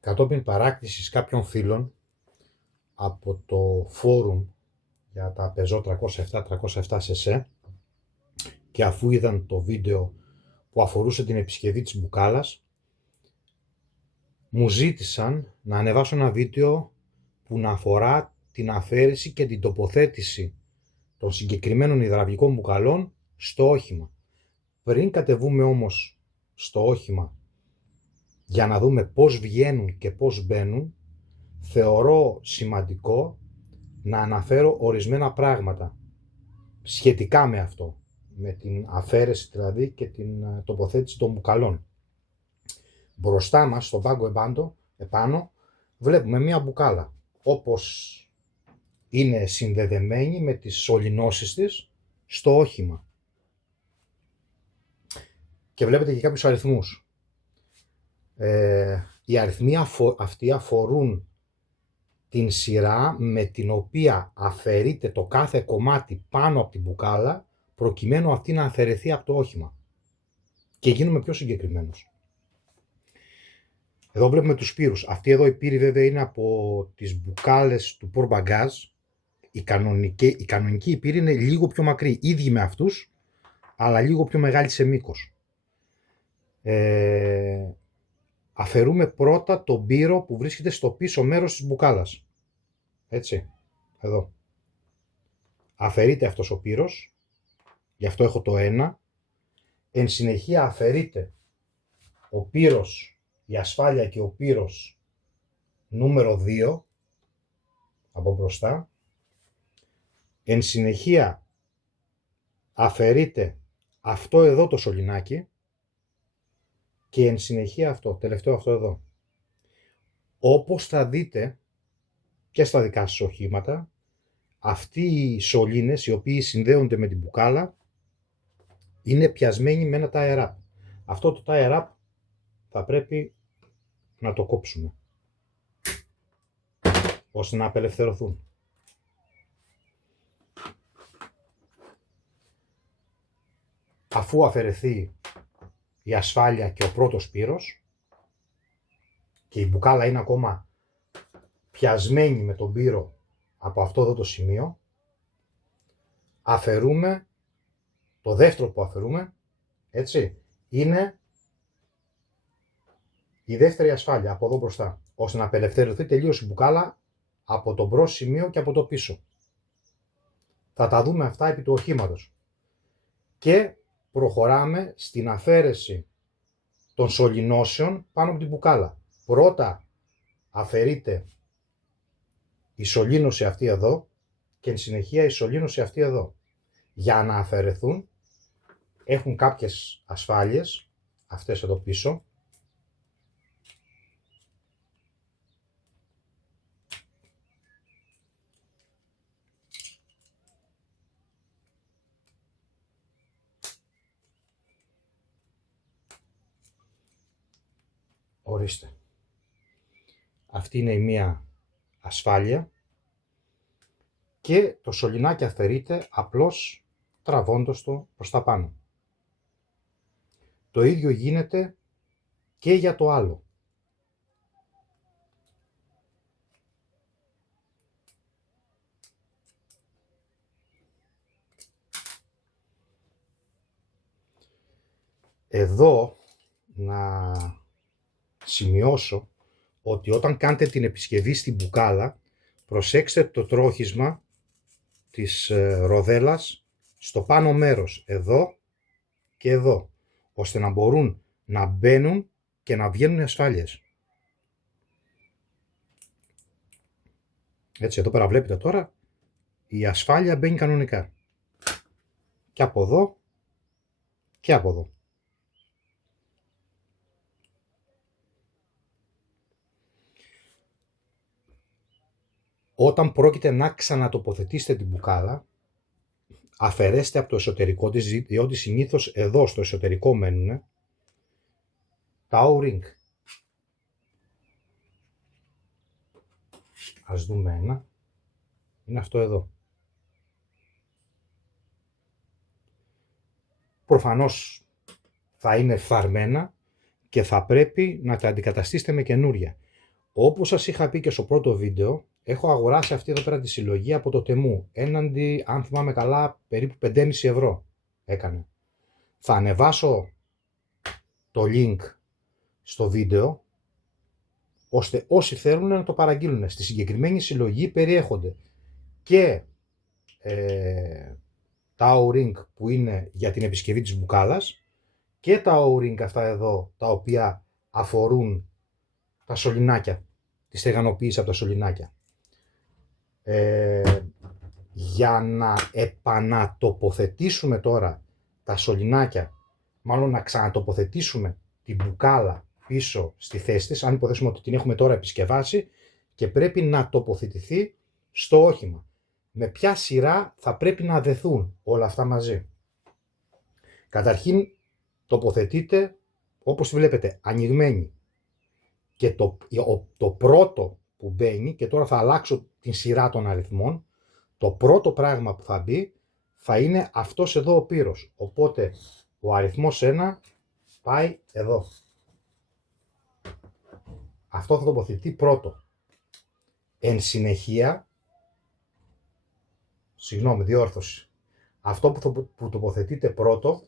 Κατόπιν παράκτησης κάποιων φίλων από το φόρουμ για τα Peugeot 307 CC και αφού είδαν το βίντεο που αφορούσε την επισκευή της μπουκάλας, μου ζήτησαν να ανεβάσω ένα βίντεο που να αφορά την αφαίρεση και την τοποθέτηση των συγκεκριμένων υδραυλικών μπουκαλών στο όχημα. Πριν κατεβούμε όμως στο όχημα για να δούμε πώς βγαίνουν και πώς μπαίνουν, θεωρώ σημαντικό να αναφέρω ορισμένα πράγματα σχετικά με αυτό, με την αφαίρεση δηλαδή και την τοποθέτηση των μπουκαλών. Μπροστά μας, στον πάγκο επάνω, βλέπουμε μία μπουκάλα, όπως είναι συνδεδεμένη με τις σωληνώσεις της στο όχημα. Και βλέπετε και κάποιους αριθμούς. Οι αριθμοί αυτοί αφορούν την σειρά με την οποία αφαιρείται το κάθε κομμάτι πάνω από την μπουκάλα, προκειμένου αυτή να αφαιρεθεί από το όχημα. Και γίνουμε πιο συγκεκριμένος. Εδώ βλέπουμε τους πύρους. Αυτή εδώ η πύρη βέβαια είναι από τις μπουκάλες του πορμπαγκάζ. Η κανονική πύρη είναι λίγο πιο μακρύ, ίδιοι με αυτούς, αλλά λίγο πιο μεγάλη σε μήκος. Αφαιρούμε πρώτα τον πύρο που βρίσκεται στο πίσω μέρος της μπουκάλας. Έτσι, εδώ. Αφαιρείται αυτός ο πύρος, γι' αυτό έχω το 1. Εν συνεχεία αφαιρείται ο πύρος, η ασφάλεια και ο πύρος νούμερο 2 από μπροστά. Εν συνεχεία αφαιρείται αυτό εδώ το σωληνάκι και εν συνεχεία αυτό, τελευταίο αυτό εδώ. Όπως θα δείτε και στα δικά σας οχήματα, αυτοί οι σωλήνες οι οποίοι συνδέονται με την μπουκάλα είναι πιασμένοι με ένα tire wrap. Αυτό το tire wrap θα πρέπει να το κόψουμε ώστε να απελευθερωθούν. Αφού αφαιρεθεί η ασφάλεια και ο πρώτος πύρος και η μπουκάλα είναι ακόμα πιασμένη με τον πύρο από αυτό εδώ το σημείο, αφαιρούμε το δεύτερο που αφαιρούμε, έτσι, είναι η δεύτερη ασφάλεια από εδώ μπροστά, ώστε να απελευθερωθεί τελείως η μπουκάλα από το μπρος σημείο και από το πίσω. Θα τα δούμε αυτά επί του οχήματος. Και προχωράμε στην αφαίρεση των σωληνώσεων πάνω από την μπουκάλα. Πρώτα αφαιρείται η σωλήνωση αυτή εδώ και εν συνεχεία η σωλήνωση αυτή εδώ. Για να αφαιρεθούν έχουν κάποιες ασφάλειες, αυτές εδώ πίσω, ορίστε. Αυτή είναι η μία ασφάλεια και το σωληνάκι αφαιρείται απλώς τραβώντας το προς τα πάνω. Το ίδιο γίνεται και για το άλλο. Εδώ να σημειώσω ότι όταν κάνετε την επισκευή στην μπουκάλα, προσέξτε το τρόχισμα της ροδέλας στο πάνω μέρος, εδώ και εδώ, ώστε να μπορούν να μπαίνουν και να βγαίνουν οι ασφάλειες. Έτσι, εδώ πέρα βλέπετε τώρα, η ασφάλεια μπαίνει κανονικά. Και από εδώ και από εδώ. Όταν πρόκειται να ξανατοποθετήσετε την μπουκάλα, αφαιρέστε από το εσωτερικό της, διότι συνήθως εδώ στο εσωτερικό μένουν τα O-ring. Ας δούμε ένα. Είναι αυτό εδώ. Προφανώς θα είναι φθαρμένα και θα πρέπει να τα αντικαταστήσετε με καινούρια. Όπως σας είχα πει και στο πρώτο βίντεο, έχω αγοράσει αυτή εδώ πέρα τη συλλογή από το Temu. Έναντι, αν θυμάμαι καλά, περίπου 5,5 ευρώ έκανε. Θα ανεβάσω το link στο βίντεο, ώστε όσοι θέλουν να το παραγγείλουν. Στη συγκεκριμένη συλλογή περιέχονται και τα O-ring που είναι για την επισκευή της μπουκάλας και τα O-ring αυτά εδώ, τα οποία αφορούν τα σωληνάκια, τη στεγανοποίηση από τα σωληνάκια. Για να επανατοποθετήσουμε τώρα τα σωληνάκια, μάλλον να ξανατοποθετήσουμε την μπουκάλα πίσω στη θέση της, αν υποθέσουμε ότι την έχουμε τώρα επισκευάσει και πρέπει να τοποθετηθεί στο όχημα. Με ποια σειρά θα πρέπει να δεθούν όλα αυτά μαζί? Καταρχήν τοποθετείτε όπως τη βλέπετε ανοιγμένη, και το πρώτο που μπαίνει, και τώρα θα αλλάξω την σειρά των αριθμών, το πρώτο πράγμα που θα μπει θα είναι αυτός εδώ ο πύρος. Οπότε ο αριθμός 1 πάει εδώ. Αυτό θα τοποθετεί πρώτο. Εν συνεχεία, συγγνώμη, διόρθωση. Αυτό που τοποθετείται πρώτο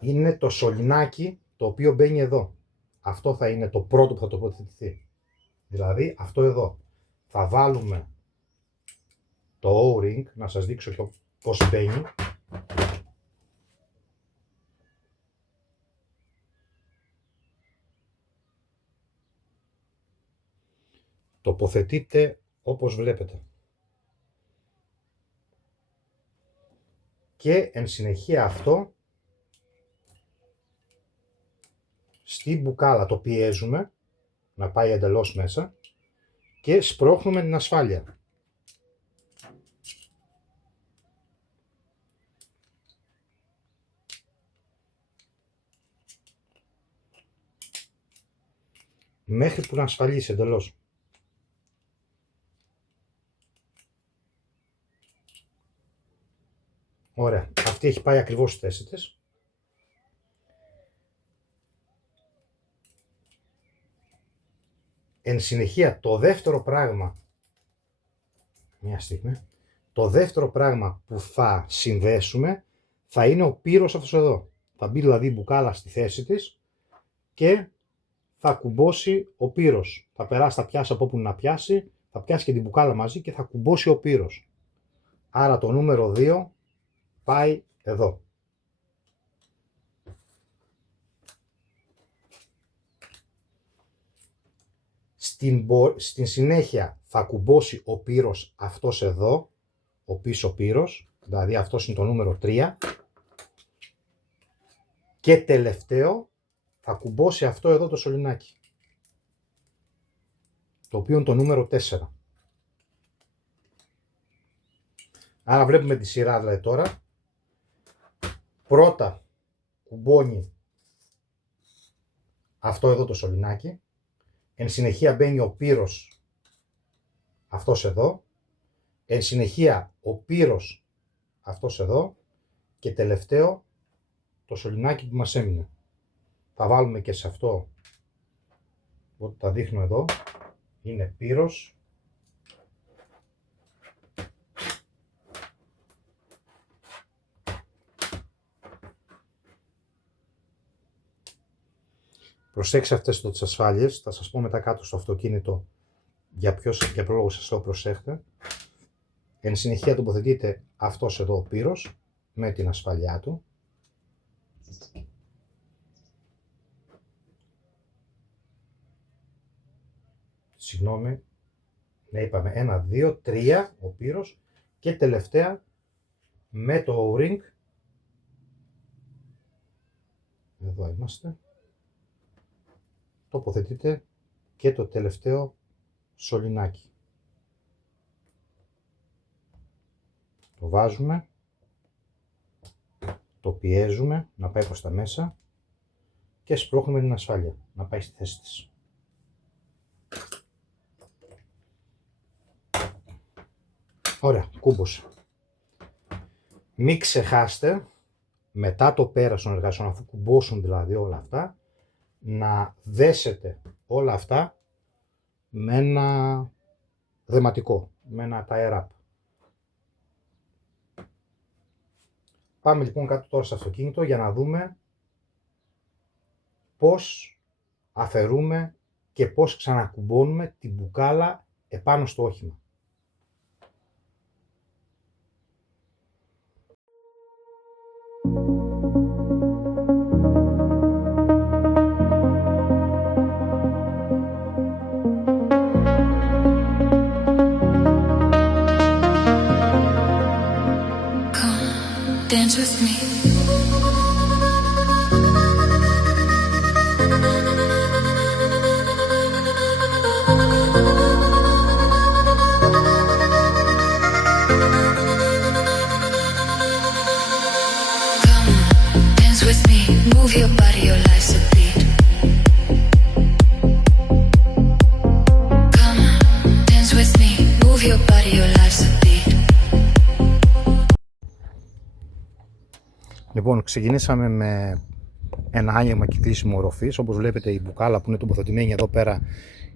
είναι το σωληνάκι το οποίο μπαίνει εδώ. Αυτό θα είναι το πρώτο που θα τοποθετηθεί. Δηλαδή αυτό εδώ. Θα βάλουμε το O-ring, να σας δείξω και πώς μπαίνει. Τοποθετείτε όπως βλέπετε. Και εν συνεχεία αυτό στη μπουκάλα το πιέζουμε να πάει εντελώς μέσα και σπρώχνουμε την ασφάλεια. Μέχρι που να ασφαλίσει εντελώς. Ωραία, αυτή έχει πάει ακριβώς στη θέση της. Εν συνεχεία το δεύτερο πράγμα, μια στιγμή, το δεύτερο πράγμα που θα συνδέσουμε θα είναι ο πύρος αυτός εδώ. Θα μπει δηλαδή η μπουκάλα στη θέση της και θα κουμπώσει ο πύρος. Θα περάσει, θα πιάσει από όπου να πιάσει, θα πιάσει και την μπουκάλα μαζί και θα κουμπώσει ο πύρος. Άρα το νούμερο 2 πάει εδώ. Στην συνέχεια θα κουμπώσει ο πύρος αυτός εδώ, ο πίσω πύρος, δηλαδή αυτός είναι το νούμερο 3. Και τελευταίο θα κουμπώσει αυτό εδώ το σωληνάκι, το οποίο είναι το νούμερο 4. Άρα βλέπουμε τη σειρά δηλαδή τώρα. Πρώτα κουμπώνει αυτό εδώ το σωληνάκι. Εν συνεχεία μπαίνει ο πύρος αυτός εδώ. Εν συνεχεία ο πύρος αυτός εδώ. Και τελευταίο το σωληνάκι που μας έμεινε. Θα βάλουμε και σε αυτό, ό,τι τα δείχνω εδώ, είναι πύρος. Προσέξτε αυτές τις ασφάλειες, θα σας πω μετά κάτω στο αυτοκίνητο για ποιο λόγο σας το προσέχετε. Εν συνεχεία τοποθετείτε αυτός εδώ ο πύρος με την ασφαλειά του. Συγγνώμη, ναι είπαμε 1, 2, 3 ο πύρος και τελευταία με το O-ring. Εδώ είμαστε. Τοποθετείτε και το τελευταίο σωληνάκι. Το βάζουμε, το πιέζουμε να πάει προς τα μέσα και σπρώχνουμε την ασφάλεια να πάει στη θέση της. Ωραία, κούμποσε. Μην ξεχάσετε μετά το πέρας των εργασιών, αφού κουμπώσουν δηλαδή όλα αυτά, να δέσετε όλα αυτά με ένα δεματικό, με ένα tie wrap. Πάμε λοιπόν κάτω τώρα στο αυτοκίνητο για να δούμε πώς αφαιρούμε και πώς ξανακουμπώνουμε την μπουκάλα επάνω στο όχημα. Dance with me. Come, dance with me. Move your body, your life's a beat. Come, dance with me. Move your body, your life's a beat. Λοιπόν, ξεκινήσαμε με ένα άνοιγμα και κλείσιμο οροφής. Όπως βλέπετε, η μπουκάλα που είναι τοποθετημένη εδώ πέρα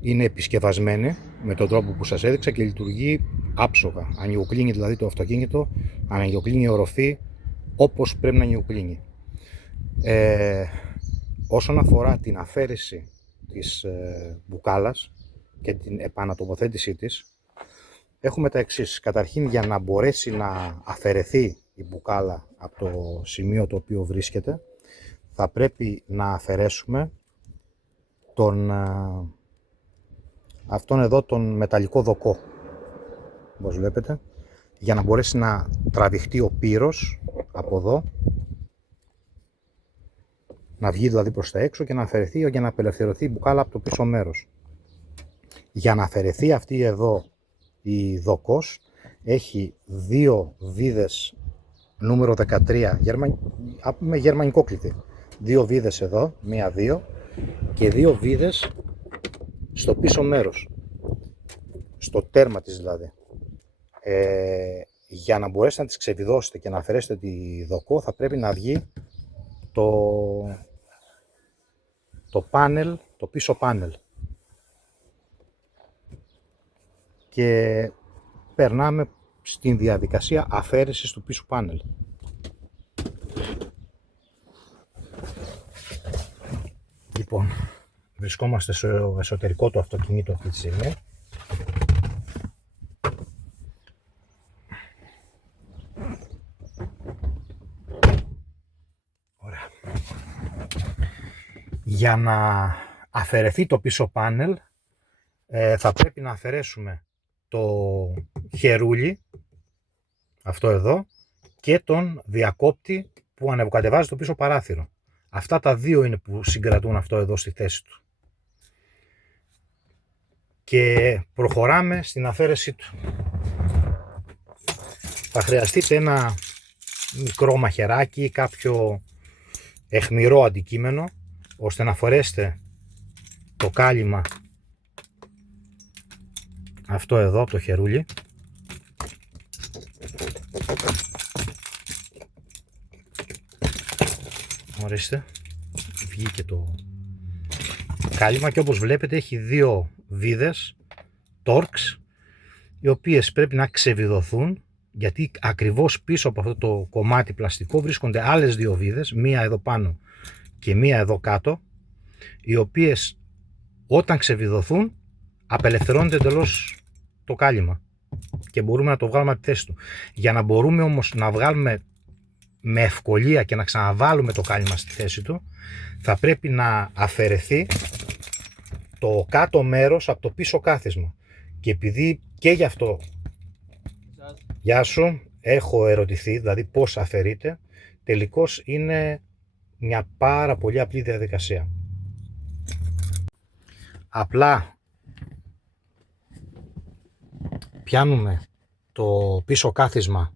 είναι επισκευασμένη με τον τρόπο που σας έδειξα και λειτουργεί άψογα. Ανοιγοκλίνει δηλαδή το αυτοκίνητο, ανοιγοκλίνει η οροφή όπως πρέπει να ανοιγοκλίνει. Όσον αφορά την αφαίρεση της μπουκάλας και την επανατοποθέτησή της, έχουμε τα εξής. Καταρχήν, για να μπορέσει να αφαιρεθεί η μπουκάλα από το σημείο το οποίο βρίσκεται, θα πρέπει να αφαιρέσουμε αυτόν εδώ τον μεταλλικό δοκό, όπως βλέπετε, για να μπορέσει να τραβηχτεί ο πύρος από εδώ, να βγει δηλαδή προς τα έξω και να αφαιρεθεί για να απελευθερωθεί η μπουκάλα από το πίσω μέρος. Για να αφαιρεθεί αυτή εδώ η δοκός, έχει δύο βίδες νούμερο 13 με γερμανικό κλειδί. Δύο βίδες εδώ, μία-δύο, και δύο βίδες στο πίσω μέρος, στο τέρμα της δηλαδή. Για να μπορέσετε να τις ξεβιδώσετε και να αφαιρέσετε τη δοκό, θα πρέπει να βγει το πάνελ, το πίσω πάνελ. Και περνάμε στην διαδικασία αφαίρεσης του πίσω πάνελ. Λοιπόν, βρισκόμαστε στο εσωτερικό του αυτοκινήτου αυτή τη στιγμή. Ωραία. Για να αφαιρεθεί το πίσω πάνελ, θα πρέπει να αφαιρέσουμε το χερούλι, αυτό εδώ, και τον διακόπτη που ανεβοκατεβάζει το πίσω παράθυρο. Αυτά τα δύο είναι που συγκρατούν αυτό εδώ στη θέση του. Και προχωράμε στην αφαίρεσή του. Θα χρειαστείτε ένα μικρό μαχαιράκι ή κάποιο αιχμηρό αντικείμενο, ώστε να φορέσετε το κάλυμα αυτό εδώ από το χερούλι. Ορίστε, βγήκε το κάλυμα και όπως βλέπετε έχει δύο βίδες Torx, οι οποίες πρέπει να ξεβιδωθούν, γιατί ακριβώς πίσω από αυτό το κομμάτι πλαστικό βρίσκονται άλλες δύο βίδες, μία εδώ πάνω και μία εδώ κάτω, οι οποίες όταν ξεβιδωθούν απελευθερώνεται εντελώς το κάλυμα και μπορούμε να το βγάλουμε από τη θέση του. Για να μπορούμε όμως να βγάλουμε με ευκολία και να ξαναβάλουμε το κάλυμα στη θέση του, θα πρέπει να αφαιρεθεί το κάτω μέρος από το πίσω κάθισμα. Και επειδή και γι' αυτό, γεια σου, έχω ερωτηθεί, δηλαδή πώς αφαιρείται, τελικώς είναι μια πάρα πολύ απλή διαδικασία. Απλά πιάνουμε το πίσω κάθισμα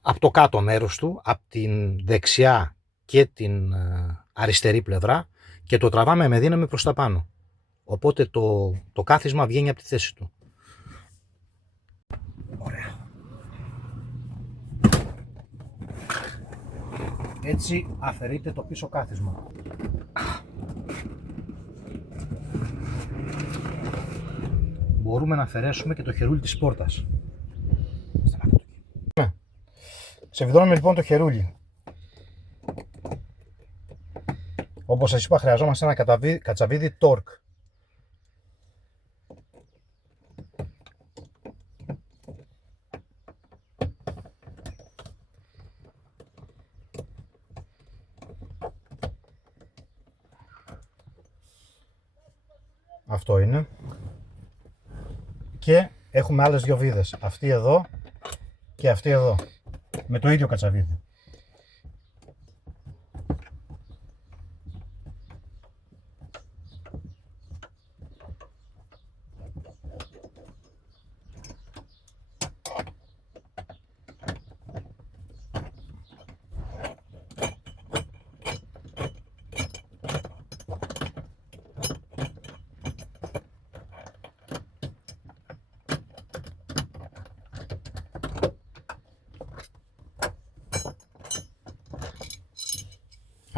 από το κάτω μέρος του, από την δεξιά και την αριστερή πλευρά, και το τραβάμε με δύναμη προς τα πάνω. Οπότε το κάθισμα βγαίνει από τη θέση του. Ωραία. Έτσι αφαιρείται το πίσω κάθισμα. μπορούμε να αφαιρέσουμε και το χερούλι της πόρτας. Ξεβιδώνουμε λοιπόν το χερούλι. Όπως σας είπα, χρειαζόμαστε ένα κατσαβίδι Torque. Αυτό είναι. Και έχουμε άλλες δύο βίδες. Αυτή εδώ και αυτή εδώ. Με το ίδιο κατσαβίδι.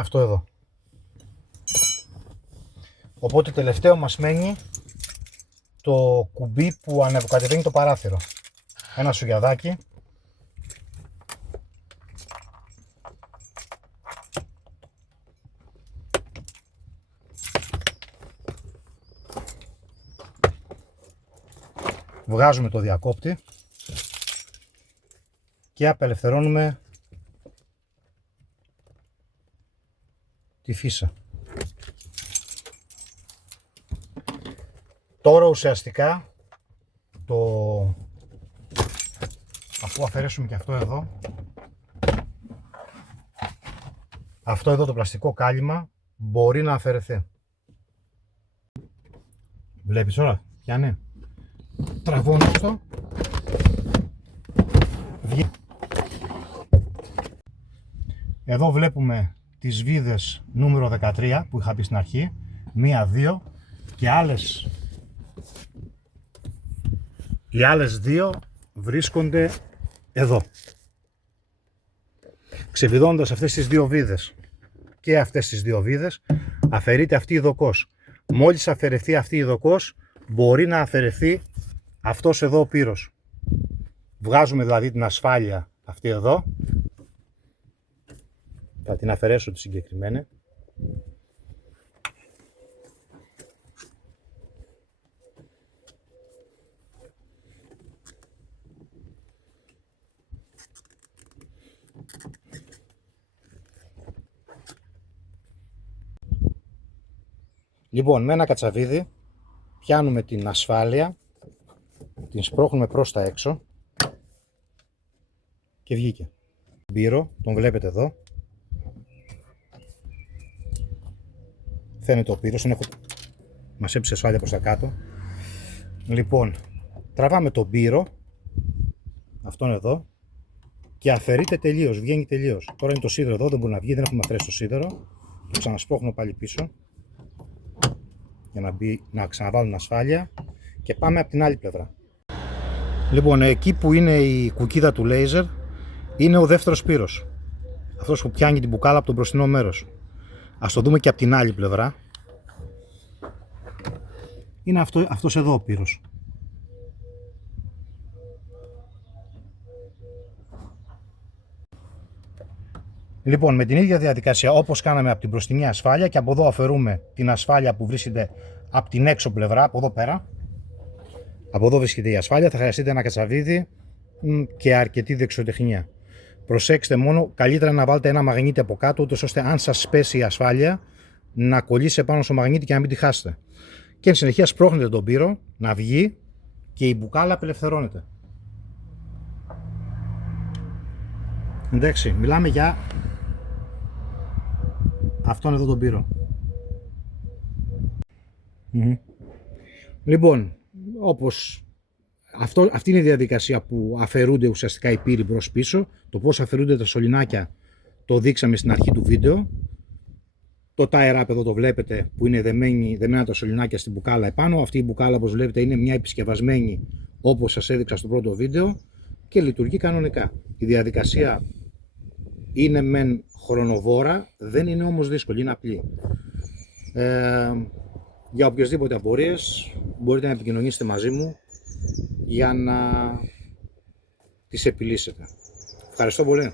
Αυτό εδώ. Οπότε τελευταίο μας μένει το κουμπί που ανεβοκατεβαίνει το παράθυρο. Ένα σουγιαδάκι. Βγάζουμε το διακόπτη και απελευθερώνουμε τη φύσα. Τώρα ουσιαστικά αφού αφαιρέσουμε και αυτό εδώ το πλαστικό κάλυμα μπορεί να αφαιρεθεί. Βλέπεις τώρα, πιάνει. Τραβώνεις το. Εδώ βλέπουμε τις βίδες νούμερο 13 που είχα πει στην αρχή, 1, 2 και οι άλλες 2 βρίσκονται εδώ. Ξεβιδώνοντας αυτές τις 2 βίδες και αυτές τις 2 βίδες αφαιρείται αυτή η δοκός. Μόλις αφαιρεθεί αυτή η δοκός μπορεί να αφαιρεθεί αυτός εδώ ο πύρος. Βγάζουμε δηλαδή την ασφάλεια αυτή εδώ. Θα την αφαιρέσω τη συγκεκριμένη. Λοιπόν, με ένα κατσαβίδι πιάνουμε την ασφάλεια, την σπρώχνουμε προς τα έξω και βγήκε. Μπύρο, τον βλέπετε εδώ. Φαίνεται ο πύρος, μας έψησε ασφάλεια προς τα κάτω. Λοιπόν, τραβάμε τον πύρο, αυτόν εδώ, και αφαιρείται τελείως, βγαίνει τελείως. Τώρα είναι το σίδερο εδώ, δεν μπορεί να βγει, δεν έχουμε αφαιρέσει το σίδερο. Το ξανασπρώχνω πάλι πίσω, για να ξαναβάλουν ασφάλεια και πάμε από την άλλη πλευρά. Λοιπόν, εκεί που είναι η κουκίδα του λέιζερ είναι ο δεύτερος πύρος. Αυτός που πιάνει την μπουκάλα από το μπροστινό μέρος. Ας το δούμε και από την άλλη πλευρά. Είναι αυτός εδώ ο πύρος. Λοιπόν, με την ίδια διαδικασία όπως κάναμε από την μπροστινή ασφάλεια και από εδώ αφαιρούμε την ασφάλεια που βρίσκεται από την έξω πλευρά, από εδώ πέρα. Από εδώ βρίσκεται η ασφάλεια, θα χρειαστείτε ένα κατσαβίδι και αρκετή δεξιοτεχνία. Προσέξτε μόνο, καλύτερα να βάλετε ένα μαγνήτη από κάτω, ούτως ώστε αν σας πέσει η ασφάλεια να κολλήσει πάνω στο μαγνήτη και να μην τη χάσετε. Και εν συνεχεία σπρώχνετε τον πύρο να βγει και η μπουκάλα απελευθερώνεται. Εντάξει, μιλάμε για αυτόν εδώ τον πύρο. Λοιπόν, όπως αυτή είναι η διαδικασία που αφαιρούνται ουσιαστικά οι πύροι μπρος πίσω. Το πώς αφαιρούνται τα σωληνάκια το δείξαμε στην αρχή του βίντεο. Το tie wrap εδώ το βλέπετε που είναι δεμένα τα σωληνάκια στην μπουκάλα επάνω. Αυτή η μπουκάλα, όπως βλέπετε, είναι μια επισκευασμένη όπως σας έδειξα στο πρώτο βίντεο και λειτουργεί κανονικά. Η διαδικασία είναι μεν χρονοβόρα, δεν είναι όμως δύσκολη, είναι απλή. Για οποιασδήποτε απορίες μπορείτε να επικοινωνήσετε μαζί μου για να τις επιλύσετε. Ευχαριστώ πολύ.